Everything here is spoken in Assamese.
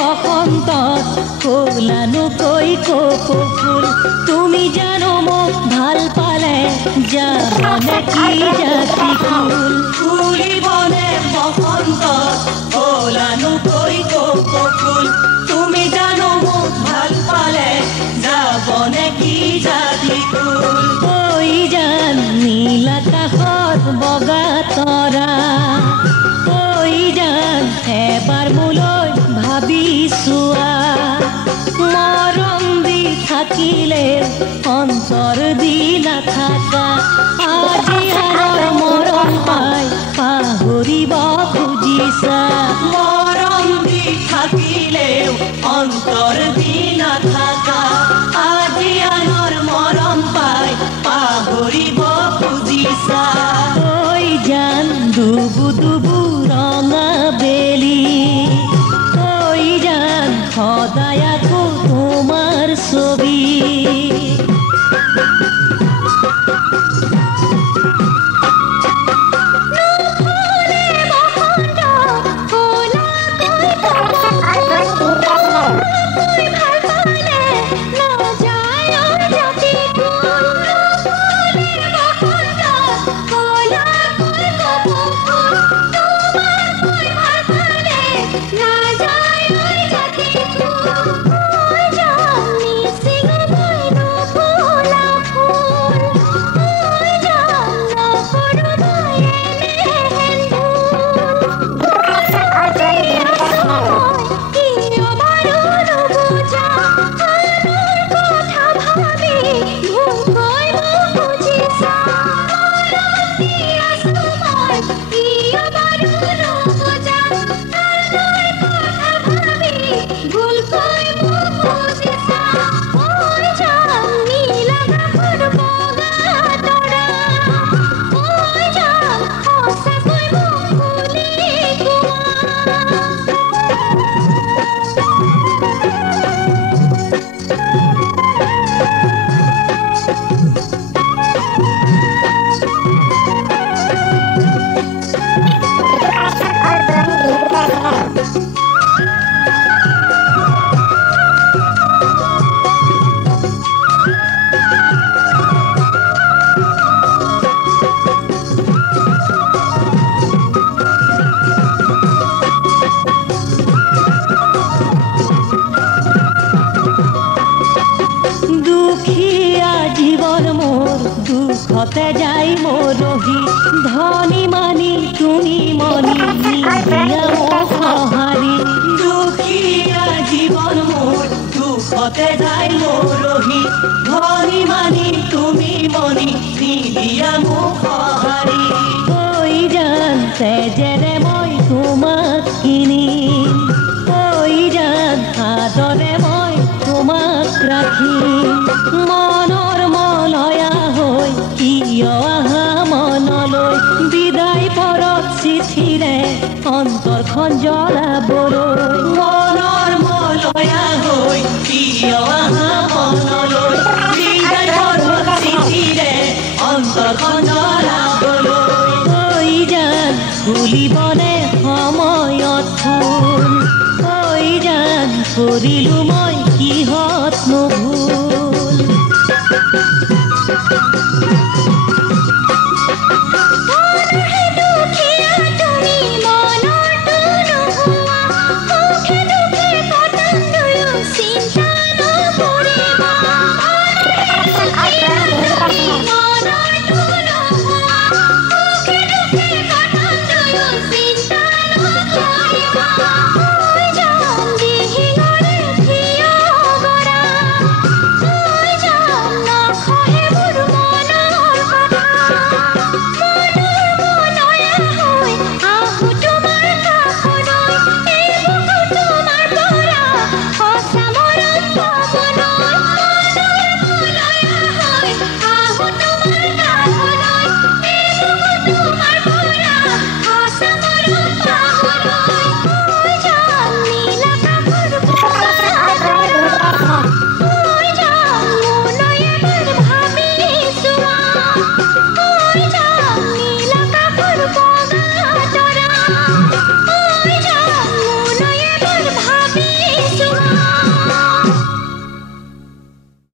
বসন্তত ফুলানুকৈ কপৌ ফুল তুমি জানো মোক ভাল পালে যাবনে কি জাতি ফুল ফুলিবনে বসন্তত ফুলানুকৈ কপৌ ফুল তুমি জানো মোক ভাল পালে যাবনে কি জাতি ফুল ঐ জান নীল আকাশত বগা তৰা ঐ জান এবাৰ মোলৈ ভাবি চোৱা মৰম দি থাকিলে অন্তৰ দি নাথাকা আজি আনৰ মৰম পাই পাহৰিব খুজিছা মৰম দি থাকিলে অন্তৰ দি নাথাকা আজি আনৰ মৰম পাই পাহৰিব খুজিছা ঐ জান দুবু দুবু ৰঙা বেলি ঐ জান সদায় আকৌ তোমাৰ ছবি দুখতে যাই মৰহি ধনী মানি তুমি মনি দিয়া মোক সঁহাৰি দুখীয়া জীৱন মোৰ দুখতে যাই মৰহি ধনী মানি তুমি মনি দিয়া মোক সঁহাৰি ঐ জান তেজেৰে মই তোমাক কিনিম ঐ জান আদৰে মই তোমাক ৰাখিম মনৰ মলয়া হৈ কিয় আহা মনলৈ বিদায় পৰত চিঠিৰে অন্তৰখন জ্বলাবলৈ মনৰ মলয়া হৈ কিয় আহা মনলৈ বিদায় পৰত চিঠিৰে অন্তৰখন জ্বলাবলৈ ঐ জান ফুলিবনে সময়ত ফুল ঐ জান কৰিলো মই কিহতনো ভুল